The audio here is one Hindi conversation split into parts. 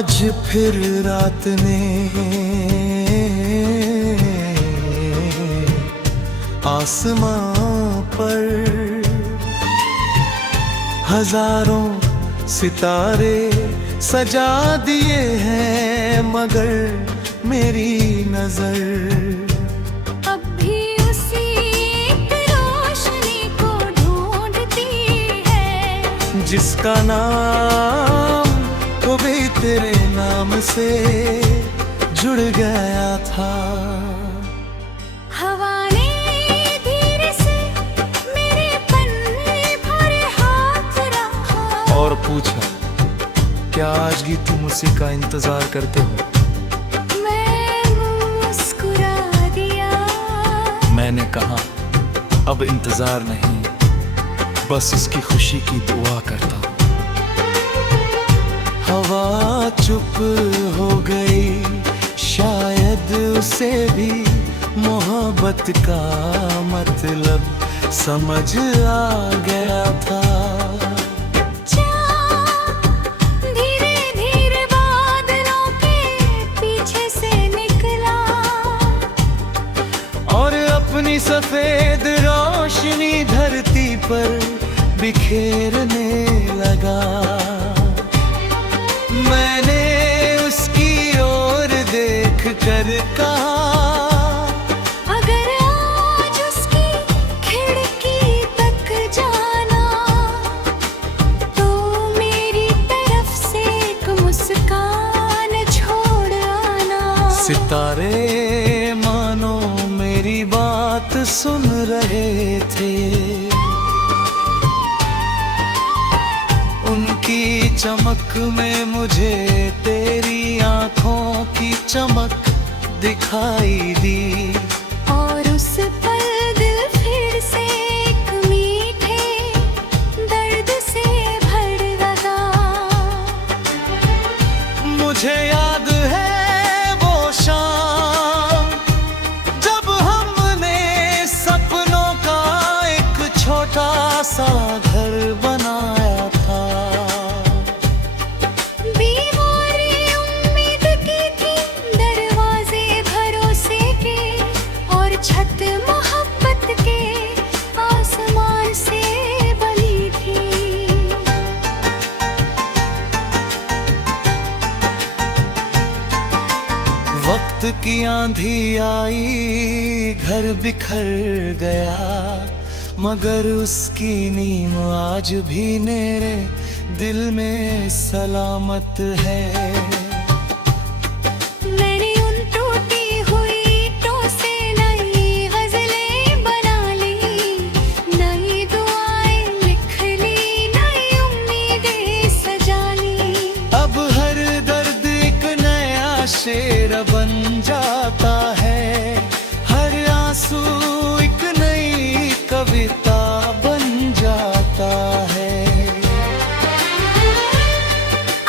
आज फिर रात ने आसमां पर हजारों सितारे सजा दिए हैं, मगर मेरी नजर अब भी उसी एक रोशनी को ढूंढती है, जिसका नाम कभी तेरे नाम से जुड़ गया था। हवा ने धीरे से मेरे पन्ने भर हाथ रखा और पूछा, क्या आज भी तुम उसी का इंतजार करते हो? मैं मुस्कुरा दिया। मैंने कहा, अब इंतजार नहीं, बस उसकी खुशी की दुआ करता हूँ। हवा चुप हो गई, शायद उसे भी मोहब्बत का मतलब समझ आ गया था। धीरे धीरे बादलों के पीछे से निकला और अपनी सफेद रोशनी धरती पर बिखेरने लगा। मैंने उसकी ओर देख कर कहा, अगर आज उसकी खिड़की तक जाना तो मेरी तरफ से एक मुस्कान छोड़ आना। सितारे मानो मेरी बात सुन रहे थे, उनकी चमक में मुझे तेरी आंखों की चमक दिखाई दी। और उस पल दिल फिर से एक मीठे दर्द से भर लगा। मुझे याद है वो शाम जब हमने सपनों का एक छोटा सा घर बनाया था। दीवारें उम्मीद की थी, दरवाजे भरोसे के, और छत मोहब्बत के आसमान से बनी थी। वक्त की आंधी आई, घर बिखर गया, मगर उसकी नींव आज भी मेरे दिल में सलामत है। मैंने उन टूटी हुई ईंटों से नई गज़लें बना ली, नई दुआएं लिख ली, नई उम्मीदें सजा ली। अब हर दर्द एक नया शेर बन जाता है, हर आंसू एक नई कविता बन जाता है।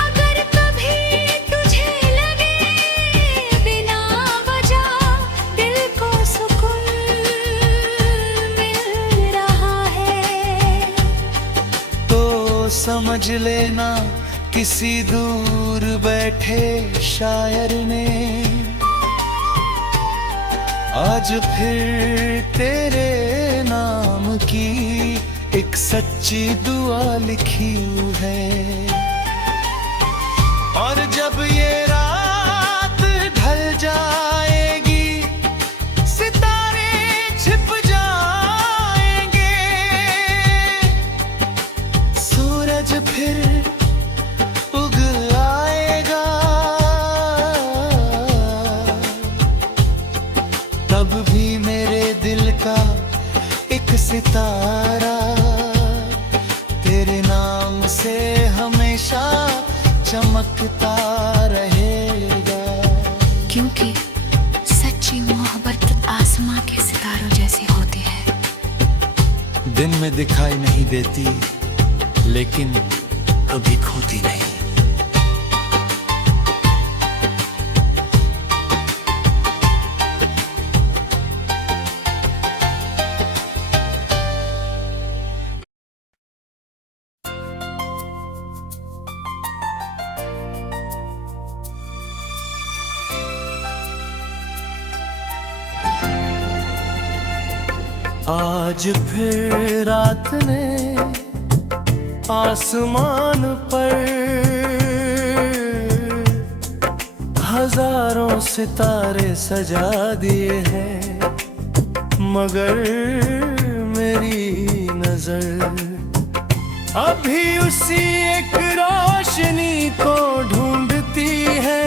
अगर कभी तुझे लगे बिना वजह दिल को सुकून मिल रहा है, तो समझ लेना किसी दूर बैठे शायर ने आज फिर तेरे नाम की एक सच्ची दुआ लिखी है। और जब ये रात ढल जाएगी, सितारे छिप जाएंगे, सूरज फिर उग आएगा, तब भी मेरे दिल का एक सितारा तेरे नाम से हमेशा चमकता रहेगा। क्योंकि सच्ची मोहब्बत आसमां के सितारों जैसी होती है। दिन में दिखाई नहीं देती, लेकिन कभी खोती नहीं। आज फिर रात ने आसमान पर हजारों सितारे सजा दिए हैं, मगर मेरी नजर अभी उसी एक रोशनी को ढूंढती है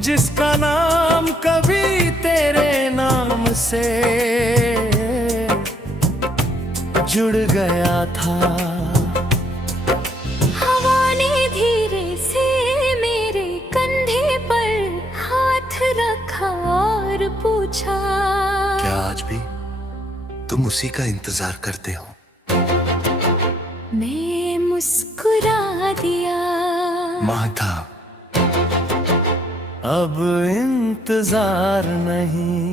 जिसका नाम कभी तेरे नाम से जुड़ गया था। हवा ने धीरे से मेरे कंधे पर हाथ रखा और पूछा, क्या आज भी तुम उसी का इंतजार करते हो? मैं मुस्कुरा दिया। माहताब, अब इंतजार नहीं,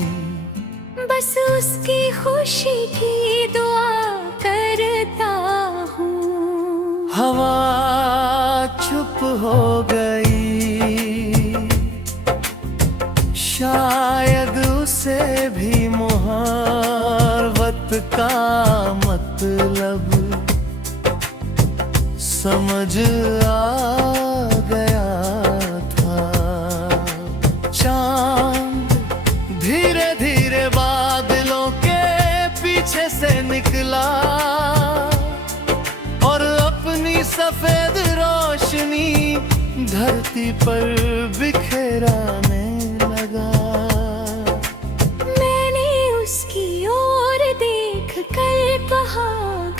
बस उसकी खुशी की दुआ करता हूँ। हवा चुप हो गई, शायद उसे भी मोहब्बत का मतलब समझ आ गया था। चांद धीरे धीरे बादलों के पीछे से निकला और अपनी सफेद रोशनी धरती पर बिखेराने लगा। मैंने उसकी ओर देख कर कहा,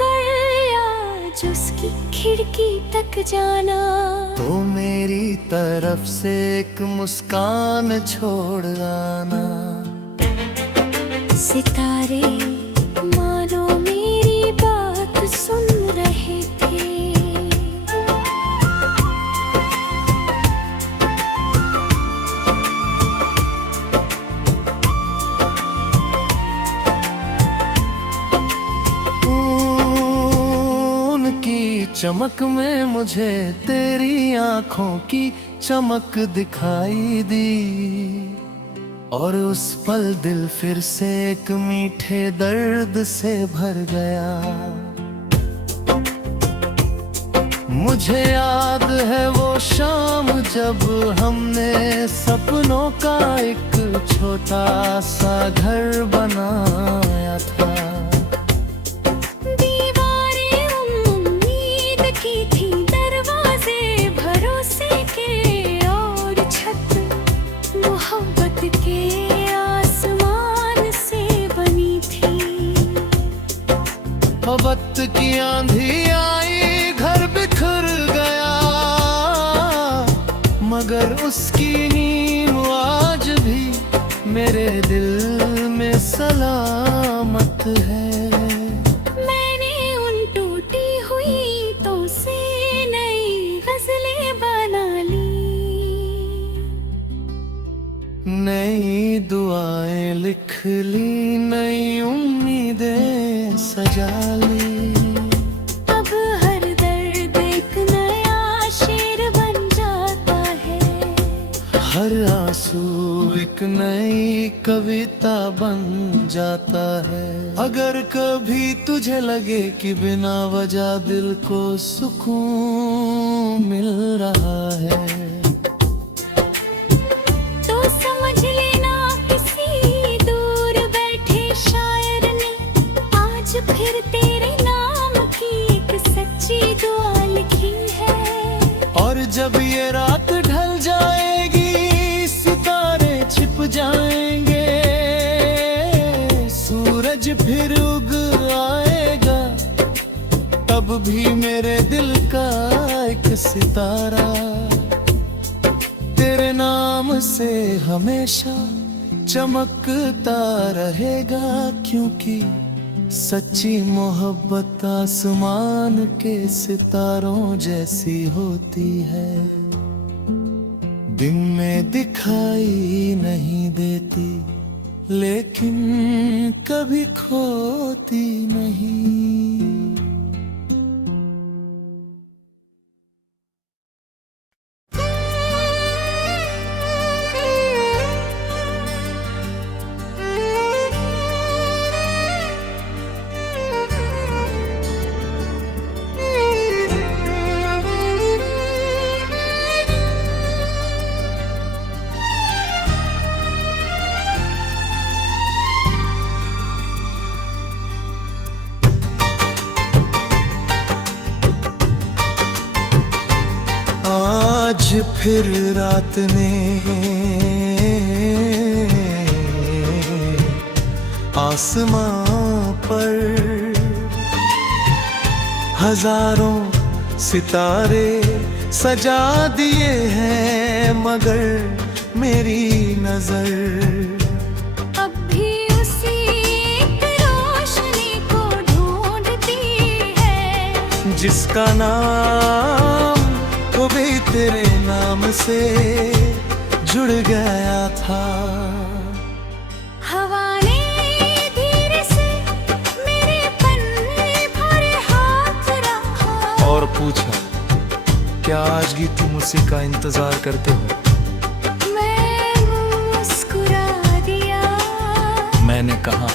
गया जो उसकी खिड़की तक जाना, तो मेरी तरफ से एक मुस्कान छोड़ आना। सितारे मानो मेरी बात सुन रहे थे। उनकी चमक में मुझे तेरी आंखों की चमक दिखाई दी और उस पल दिल फिर से एक मीठे दर्द से भर गया। मुझे याद है वो शाम जब हमने सपनों का एक छोटा सा घर बनाया था। दीवारें उम्मीद की थी, दरवाजे भरोसे के और छत मोहब्बत के आसमान से बनी थी। वक्त की आंधी आई, घर बिखर गया, मगर उसकी नींव आज भी मेरे दिल में सलामत है। मैंने उन टूटी हुई ईंटों से नई गजलें बना ली, नई दुआएं लिख ली, नई उम्मीदें सजा ली। अब हर दर्द एक नया शेर बन जाता है, हर आंसू एक नई कविता बन जाता है। अगर कभी तुझे लगे कि बिना वजह दिल को सुकून मिल रहा है, तो समझ लेना किसी दूर बैठे शायर ने आज फिर तेरे नाम की एक सच्ची दुआ लिखी है। और जब ये रात ढल जाएगी, सितारे छिप जाएंगे, सूरज फिर उग आएगा, तब भी मेरे दिल का एक सितारा तेरे नाम से हमेशा चमकता रहेगा। क्योंकि सच्ची मोहब्बत आसमान के सितारों जैसी होती है, दिन में दिखाई नहीं देती लेकिन कभी खोती नहीं। फिर रात ने आसमां पर हजारों सितारे सजा दिए हैं, मगर मेरी नजर अब भी उसी एक रोशनी को ढूंढती है, जिसका नाम कभी तेरे नाम से जुड़ गया था। हवा ने धीरे से मेरे पन्ने भरे हाथ रखा और पूछा, क्या आज भी तुम उसी का इंतजार करते हो? मैं मुस्कुरा दिया। मैंने कहा,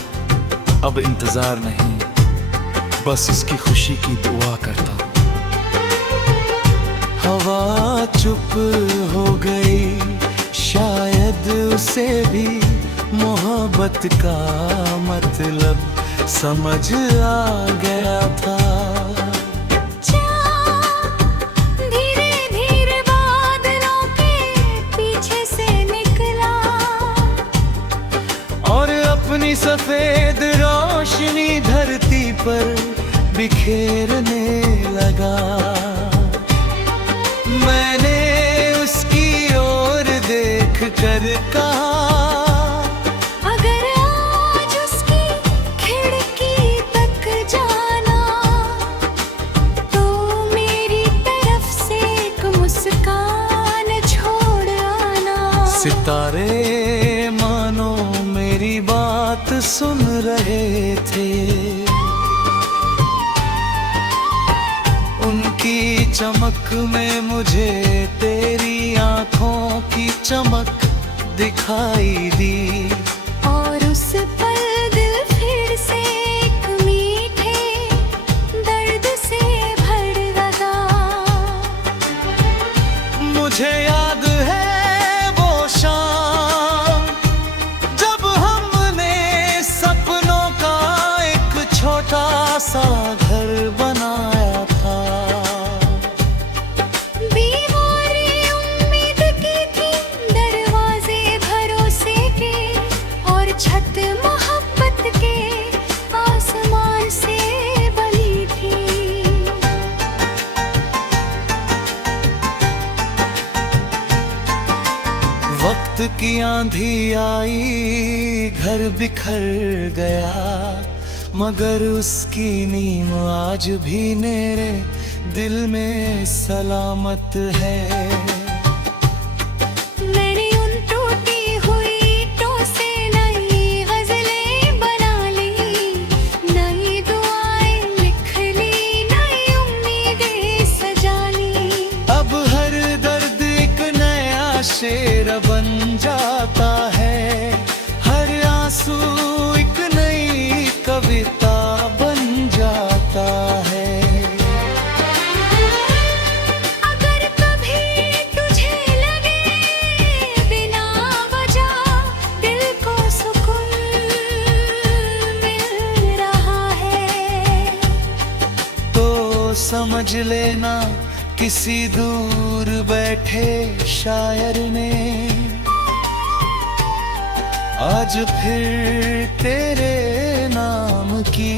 अब इंतजार नहीं, बस इसकी खुशी की दुआ करता हूँ। हवा चुप हो गई, शायद उसे भी मोहब्बत का मतलब समझ आ गया था। धीरे धीरे बादलों के पीछे से निकला और अपनी सफेद रोशनी धरती पर बिखेरने लगा। मैंने उसकी ओर देख कर कहा, अगर आज उसकी खिड़की तक जाना तो मेरी तरफ से एक मुस्कान छोड़ आना। सितारे मानो मेरी बात सुन रहे थे, उनकी चमक में मुझे तेरी आंखों की चमक दिखाई दी। और उस पल दिल फिर से एक मीठे दर्द से भर लगा। मुझे याद है वो शाम जब हमने सपनों का एक छोटा सा घर बनाया था। दीवारें उम्मीद की थी, दरवाजे भरोसे के, और छत मोहब्बत के आसमान से बनी थी। वक्त की आंधी आई, घर बिखर गया, मगर उसकी नींव आज भी मेरे दिल में सलामत है। मैंने उन टूटी हुई ईंटों से नई गजलें बना ली, नई दुआएं लिख ली, नई उम्मीदें सजा ली। अब हर दर्द एक नया शेर बन जाता है, हर आंसू एक नई कविता बन जाता है। अगर कभी तुझे लगे बिना वजह दिल को सुकून मिल रहा है, तो समझ लेना किसी दूर बैठे शायर ने आज फिर तेरे नाम की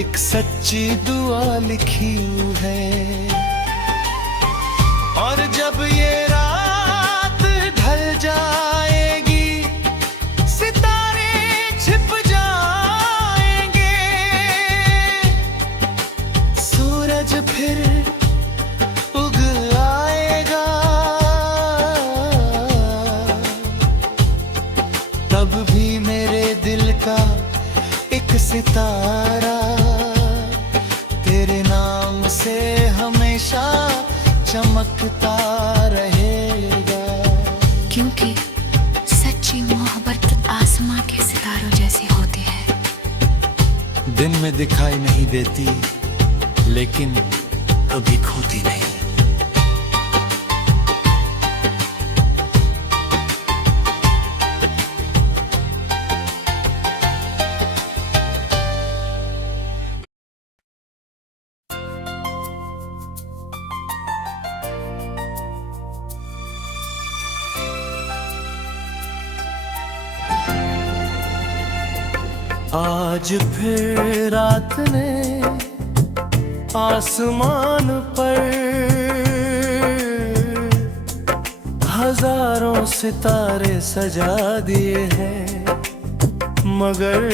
एक सच्ची दुआ लिखी है। और जब ये रात ढल जाएगी, सितारे छिप जाएंगे, सूरज फिर उग आएगा, तब भी मेरे दिल का एक सितारा तेरे नाम से हमेशा चमकता रहेगा। क्योंकि सच्ची मोहब्बत आसमां के सितारों जैसी होती है। दिन में दिखाई नहीं देती, लेकिन कभी खोती नहीं। आज फिर रात ने आसमान पर हजारों सितारे सजा दिए हैं, मगर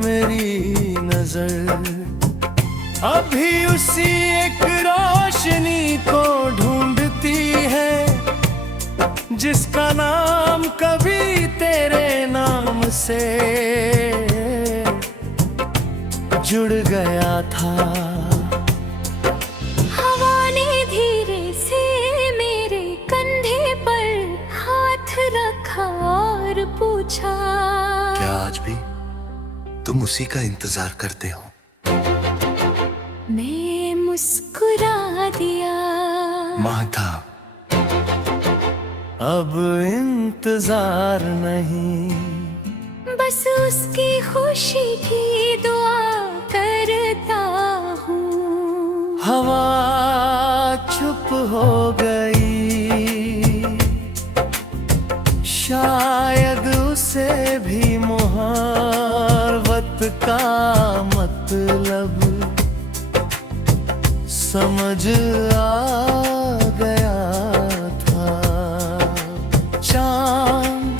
मेरी नजर अभी उसी एक रोशनी को ढूंढती है जिसका नाम कभी तेरे नाम से जुड़ गया था। हवा ने धीरे से मेरे कंधे पर हाथ रखा और पूछा, क्या आज भी तुम उसी का इंतजार करते हो? मैं मुस्कुरा दिया। माधा, अब इंतजार नहीं, बस उसकी खुशी की दुआ करता हूँ। हवा चुप हो गई, शायद उसे भी मोहब्बत का मतलब समझ आ गया था। चांद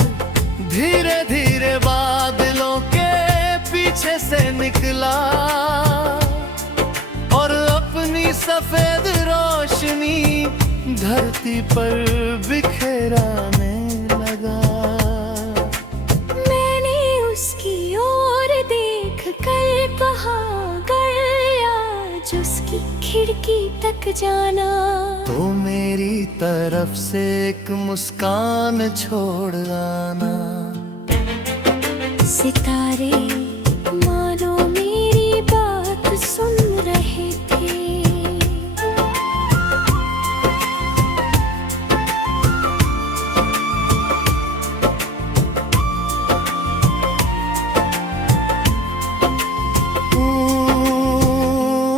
धीरे धीरे बादलों के पीछे से निकला और अपनी सफेद रोशनी धरती पर बिखेराने लगा। मैंने उसकी ओर देख कर कहा, अगर आज उसकी खिड़की तक जाना तो मेरी तरफ से एक मुस्कान छोड़ आना। सितारे मानो मेरी बात सुन रहे थे।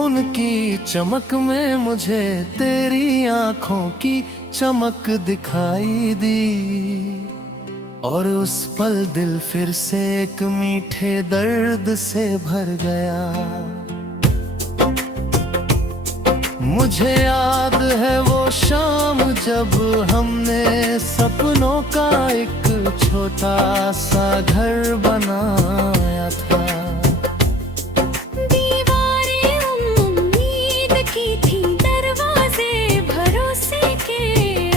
उनकी चमक में मुझे तेरी आंखों की चमक दिखाई दी और उस पल दिल फिर से एक मीठे दर्द से भर गया। मुझे याद है वो शाम जब हमने सपनों का एक छोटा सा घर बनाया था। दीवारें उम्मीद की थी, दरवाजे भरोसे के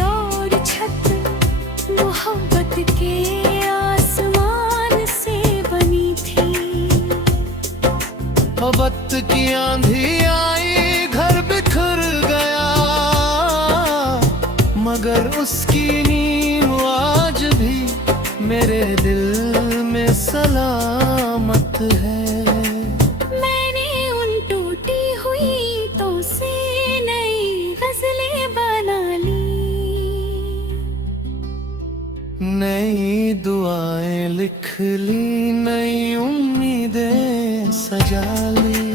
और छत मोहब्बत के आसमान से बनी थी। मोहब्बत की आंधी आई, घर बिखर गया, मगर उसकी नींव आज भी मेरे दिल में सलामत है। मैंने उन टूटी हुई ईंटों से नई गजलें बना ली, नई दुआएं लिख ली, नई उम्मीदें सजा ली।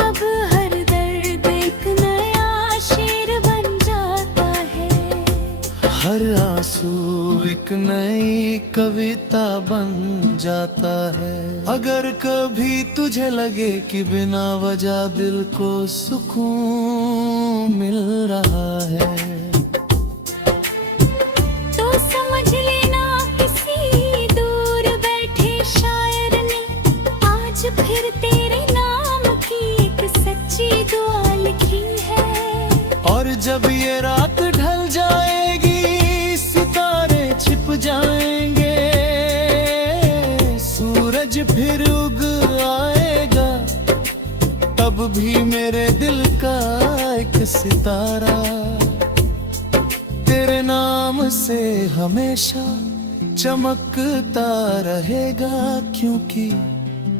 अब हर दर्द एक नया शेर बन जाता है, हर आंसू एक नई कविता बन जाता है। अगर कभी तुझे लगे कि बिना वजह दिल को सुकून मिल रहा है, तो समझ लेना किसी दूर बैठे शायर ने आज फिर तेरे नाम की एक सच्ची दुआ लिखी है। और जब ये रात ढल जाएगी, सितारे छिप जाएंगे, सूरज फिर उग आएगा, तब भी मेरे दिल का एक सितारा तेरे नाम से हमेशा चमकता रहेगा। क्योंकि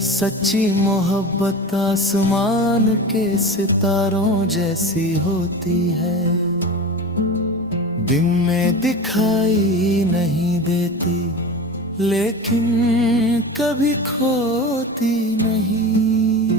सच्ची मोहब्बत आसमान के सितारों जैसी होती है, दिन में दिखाई नहीं देती लेकिन कभी खोती नहीं।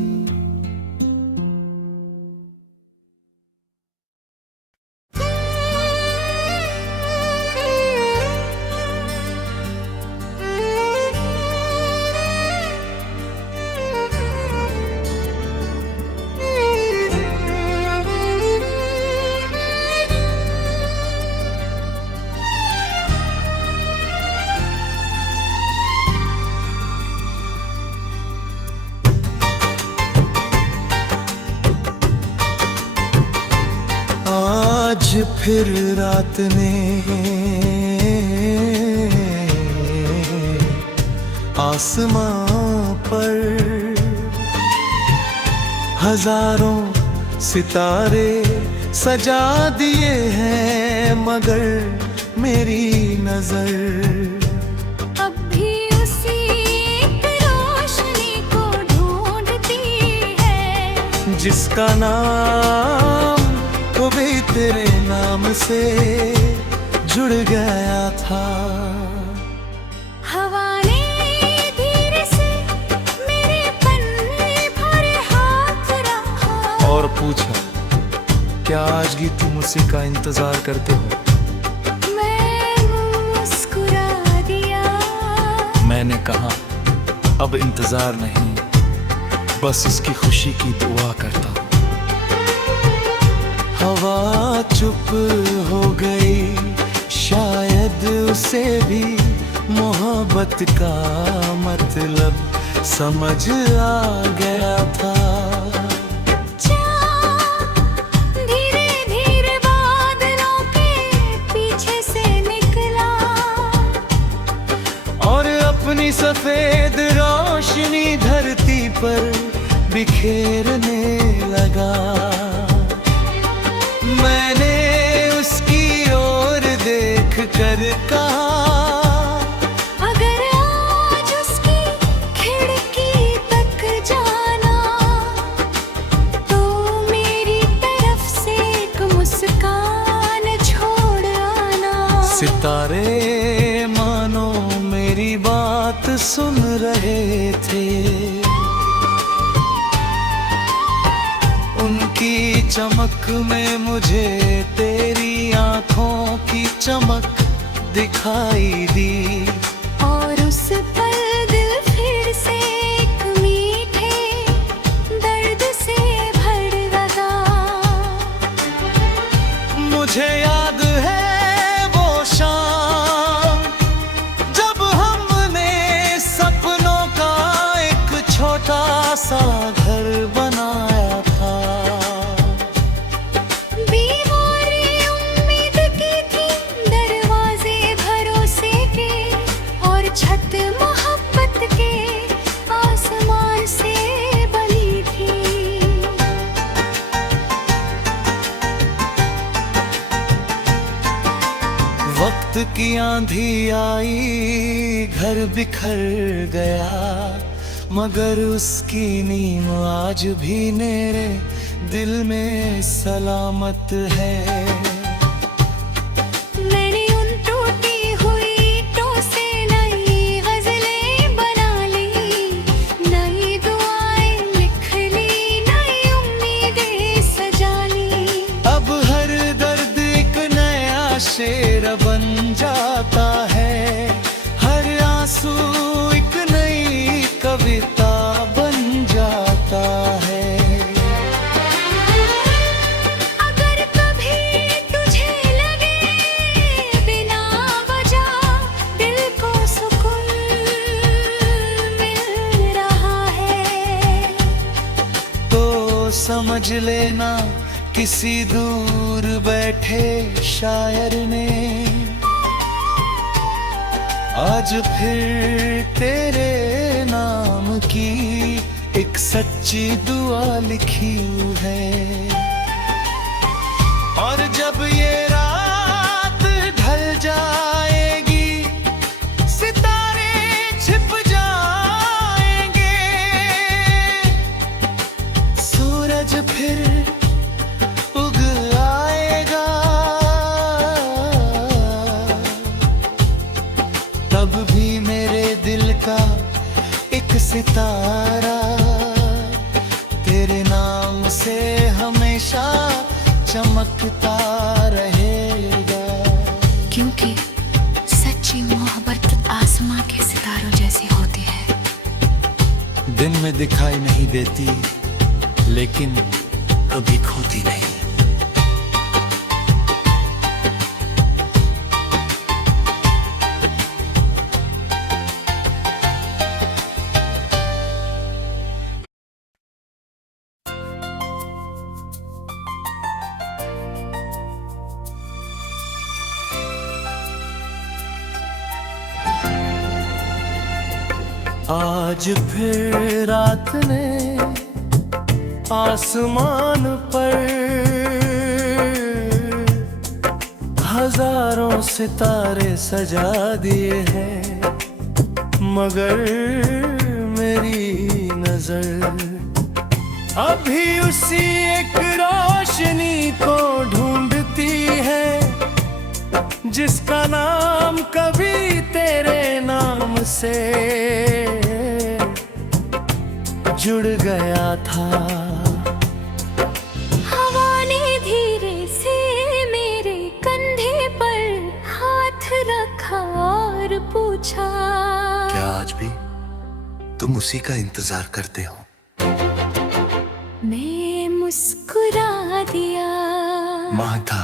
फिर रात ने आसमां पर हजारों सितारे सजा दिए हैं, मगर मेरी नजर अब भी उसी एक रोशनी को ढूंढती है, जिसका नाम कभी तेरे नाम से जुड़ गया था। हवा ने धीरे से मेरे पन्ने पर हाथ रखा और पूछा, क्या आज भी तुम उसी का इंतजार करते हो? मैं मुस्कुरा दिया। मैंने कहा, अब इंतजार नहीं, बस उसकी खुशी की दुआ करता हूँ। हवा चुप हो गई, शायद उसे भी मोहब्बत का मतलब समझ आ गया था। धीरे धीरे बादलों के पीछे से निकला और अपनी सफेद रोशनी धरती पर बिखेरने लगा। मैंने उसकी ओर देख कर कहा, अगर आज उसकी खिड़की तक जाना तो मेरी तरफ से एक मुस्कान छोड़ आना। सितारे मानो मेरी बात सुन रहे थे, उनकी चमक में मुझे तेरी आंखों की चमक दिखाई दी। और उस पल दिल फिर से एक मीठे दर्द से भर लगा। मुझे याद है वो शाम जब हमने सपनों का एक छोटा सा घर बनाया था। दीवारें उम्मीद की थी, दरवाजे भरोसे के, और छत मोहब्बत के आसमान से बनी थी। वक्त की आंधी आई, घर बिखर गया, मगर उसकी नींव आज भी मेरे दिल में सलामत है। मैंने उन टूटी हुई ईंटों से नई गजलें बना ली, नई दुआएं लिख ली, नई उम्मीदें सजा ली। अब हर दर्द एक नया शेर बन जाता है, हर आंसू एक नई कविता बन जाता है। अगर कभी तुझे लगे बिना वजह दिल को सुकून मिल रहा है, तो समझ लेना किसी दूर बैठे शायर ने आज फिर तेरे नाम की एक सच्ची दुआ लिखी है। और जब ये रात ढल जाएगी, सितारे छिप जाएंगे, सूरज फिर उग आएगा, तब भी मेरे दिल का एक सितारा तेरे नाम से हमेशा चमकता रहेगा। क्योंकि सच्ची मोहब्बत आसमां के सितारों जैसी होती है। दिन में दिखाई नहीं देती, लेकिन कभी खोती नहीं। आज फिर रात ने आसमान पर हजारों सितारे सजा दिए हैं, मगर मेरी नजर अभी उसी एक रोशनी को ढूंढती है, जिसका नाम कभी तेरे नाम से जुड़ गया था। हवा ने धीरे से मेरे कंधे पर हाथ रखा और पूछा, क्या आज भी तुम उसी का इंतजार करते हो? मैं मुस्कुरा दिया। माता,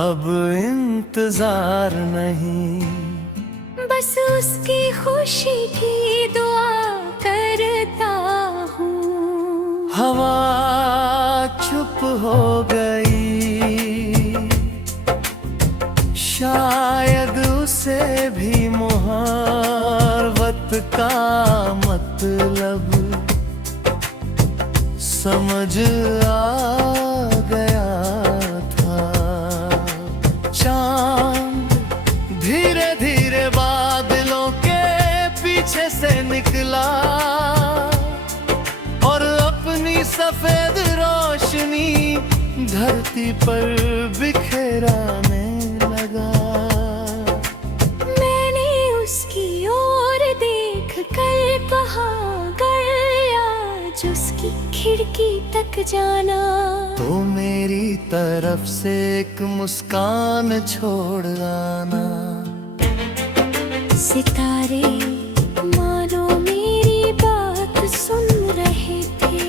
अब इंतजार नहीं, बस उसकी खुशी की दुआ करता हूँ। हवा चुप हो गई, शायद उसे भी मोहब्बत का मतलब समझ आ गया था। चांद धीरे धीरे बादलों के पीछे से निकला और अपनी सफेद रोशनी धरती पर बिखेराने लगा। मैंने उसकी ओर देख कर कहा, गया जो उसकी खिड़की तक जाना, तो मेरी तरफ से एक मुस्कान छोड़ आना। सितारे मानो मेरी बात सुन रहे थे।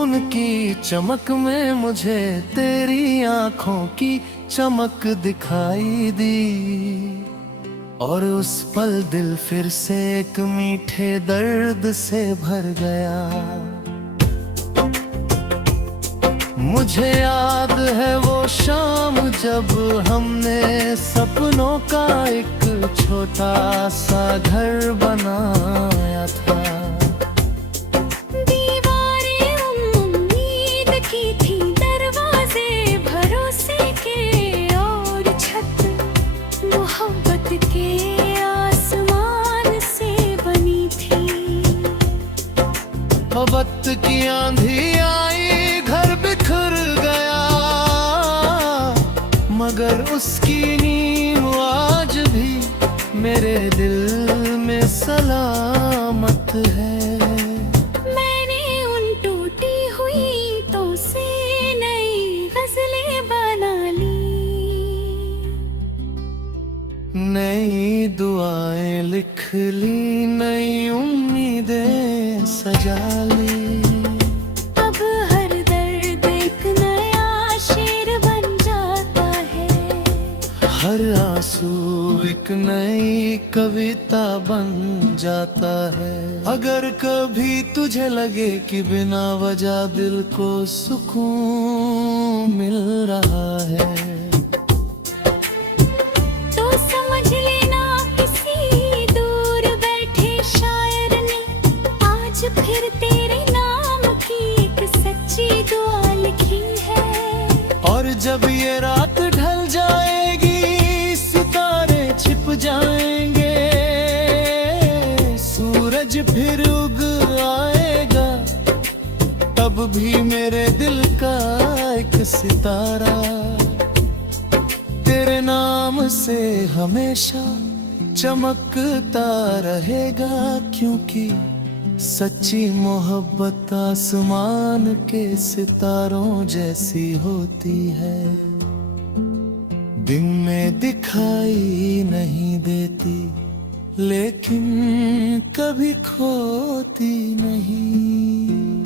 उनकी चमक में मुझे तेरी आंखों की चमक दिखाई दी, और उस पल दिल फिर से एक मीठे दर्द से भर गया। मुझे याद है वो शाम जब हमने सपनों का एक छोटा सा घर बनाया था। दीवारें उम्मीद की थी, दरवाजे भरोसे के, और छत मोहब्बत के आसमान से बनी थी। वक्त की आंधी आई, घर बिखर गया, मगर उसकी नींव आज भी मेरे दिल में सलामत है। मैंने उन टूटी हुई ईंटों से नई गजलें बना ली, नई दुआएं लिख ली, नई उम्मीदें सजा ली। अब हर दर्द एक नया शेर बन जाता है, हर आंसू एक नई कविता बन जाता है। अगर कभी तुझे लगे कि बिना वजह दिल को सुकून मिल रहा है, तो समझ लेना किसी दूर बैठे शायर ने आज फिर तेरे नाम की एक सच्ची दुआ लिखी है। और जब ये रात ढल जाएगी, सितारे छिप जाएंगे, सूरज फिर उग आएगा, तब भी मेरे दिल का एक सितारा तेरे नाम से हमेशा चमकता रहेगा। क्योंकि सच्ची मोहब्बत आसमान के सितारों जैसी होती है, दिन में दिखाई नहीं देती, लेकिन कभी खोती नहीं।